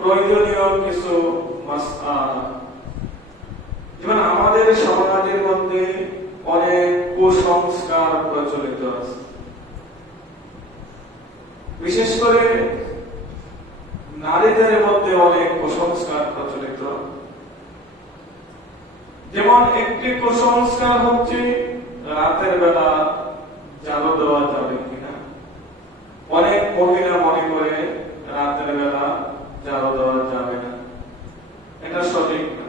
প্রয়োজনীয় কিছু মাসআলা। যেমন আমাদের সমাজের মধ্যে অনেক কুসংস্কার প্রচলিত আছে, বিশেষ করে নারীদের মধ্যে অনেক কুসংস্কার প্রচলিত। যেমন একটি কুসংস্কার হচ্ছে রাতের বেলা জালো দেওয়া যাবে কিনা। অনেক মহিলা মনে করে রাতের বেলা জালো দেওয়া যাবে না, এটা সঠিক না।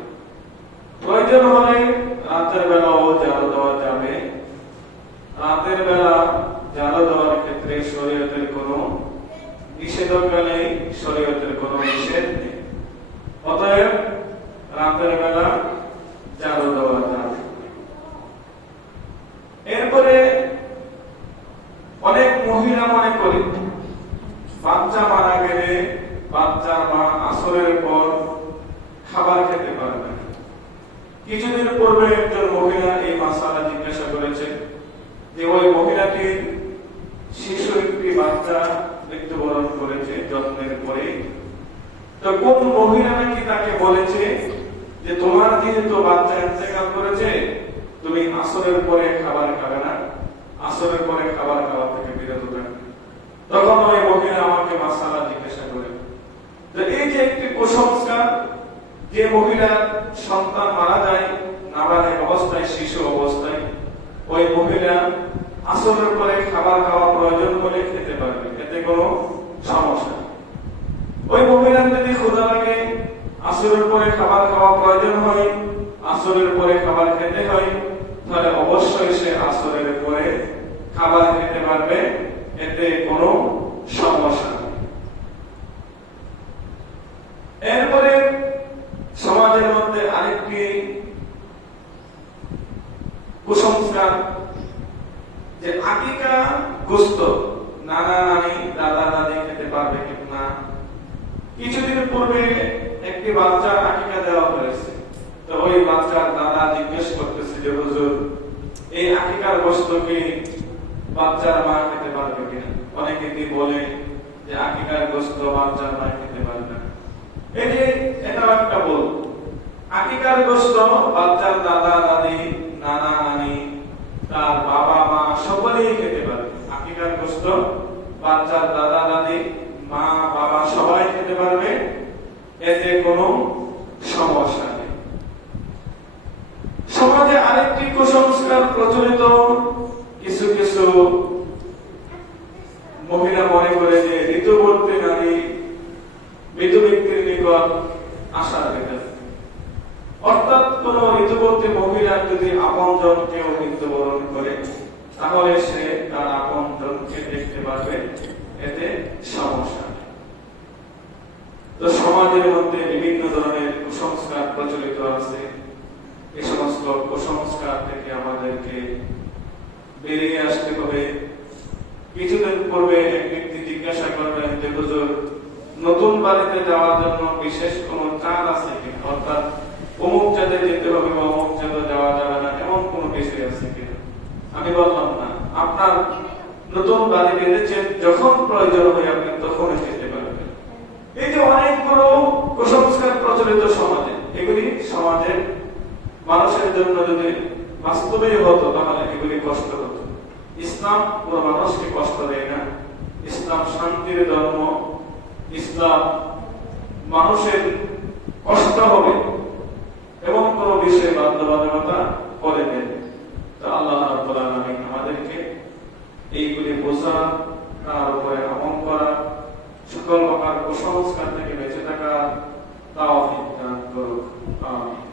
প্রয়োজন হলে রাতের বেলাও জালো দেওয়া যাবে। রাতের বেলা জালো দেওয়ার ক্ষেত্রে শরীয়তের কোনো নিষেধাজ্ঞা নেই, শরীয়তের কোনো নিষেধ নেই। অতএব রাতের বেলা জালো দেওয়া যাবে। এরপরে অনেক মহিলা মনে করে বাচ্চা মারা গেলে বাচ্চার মা আসরের পর খাবার খেতে পারবে না। কিছুদিন পূর্বে একজন মহিলা এই মাসালা জিজ্ঞাসা করেছে যে ওই মহিলাটির শিশু একটি বাচ্চা মৃত্যুবরণ করেছে জন্মের পরে, তো কোন মহিলা নাকি তাকে বলেছে যে তোমার যেহেতু বাচ্চা ইন্তেকাল করেছে তুমি আসরের পরে খাবার খাবে না, আসরের পরে খাবার খাওয়া থেকে বিরত থাকবে। তখন ওই মহিলা আমাকে মাসালা জিজ্ঞাসা করে যে এই যে একটি কুসংস্কার, যে মহিলার সন্তান মারা যায় নাবালেগ অবস্থায়, শিশু অবস্থায়, ওই মহিলা আসরের পরে খাবার খাওয়া প্রয়োজন বলে খেতে পারবে, এতে কোনো সমস্যা। ওই মহিলার যদি ক্ষুধা লাগে, আসরের পরে খাবার খাওয়া প্রয়োজন হয়, আসরের পরে খাবার খেতে হয়, তাহলে অবশ্যই সে আসরের পরে খাবার খেতে পারবে, এতে কোনো সমস্যা নেই। এরপরে সমাজের মধ্যে আরেকটি কুসংস্কার যে আকিকা গোশত নানা নানি দাদা দাদি খেতে পারবে কিনা। কিছুদিন পূর্বে একটি বাচ্চার আকিকা দেওয়া হয়েছে, তো ওই বাচ্চার দাদা জিজ্ঞেস করতেছে যে হুজুর এই আকিকার গোশত কি বাচ্চার মা খেতে পারবে কিনা। অনেকে কি বলে যে আকিকার গোশত বাচ্চার মা খেতে পারবে না। এই যে এটা একটা বল, আকিকার গোশত বাচ্চার দাদা দাদি নানা নানি তার বাবা মা সকলেই খেতে পারবে। আকিকার গোশত বাচ্চার দাদা দাদি মা বাবা সবাই খেতে পারবে, এতে কোনো সমস্যা নেই। সমাজে আরেকটি কুসংস্কার প্রচলিত, কিছু কিছু মহিলা মনে করে যে ঋতুবর্তী নারী মৃত ব্যক্তির নিকট আসার কথা। অর্থাৎ কোন ঋতুবর্তী মহিলা যদি আপনজন কেউ মৃত্যুবরণ করে তাহলে সে তার আপনজনকে দেখতে পারবে, এতে সমস্যা নেই। তো সমাজের মধ্যে বিভিন্ন ধরনের কুসংস্কার প্রচলিত আছে। এই সমস্ত কুসংস্কার থেকে আমাদেরকে বেরিয়ে আসতে হবে। কিছুদিন পূর্বে এক ব্যক্তি জিজ্ঞাসা করলেন যে হুজুর নতুন বাড়িতে যাওয়ার জন্য বিশেষ কোন চাঁদ আছে কি, অর্থাৎ অমুক চাঁদে যেতে হবে বা অমুক চাঁদে যাওয়া যাবে না, এমন কোন বিষয় আছে কিনা। আমি বললাম না, আপনার নতুন বাড়ি বেঁধেছেন, যখন প্রয়োজন হয় আপনি তখনই যেতে পারবেন। এই যে অনেকগুলো কুসংস্কার প্রচলিত সমাজে, এগুলি সমাজের মানুষের জন্য যদি বাস্তবে হতো তাহলে এগুলি কষ্ট হতো। ইসলাম কোন মানুষকে কষ্ট দেয় না, ইসলাম শান্তির ধর্ম। ইসলাম মানুষের কষ্ট হবে এবং কোন বিষয়ে বাধ্যবাধকতা করে দেন। তো আল্লাহ রাব্বুল আলামিন আমাদেরকে এইগুলি বোঝা, তার উপরে আমল করা, সকল প্রকার কুসংস্কার থেকে বেঁচে থাকা তৌফিক দান করুক। আমিন।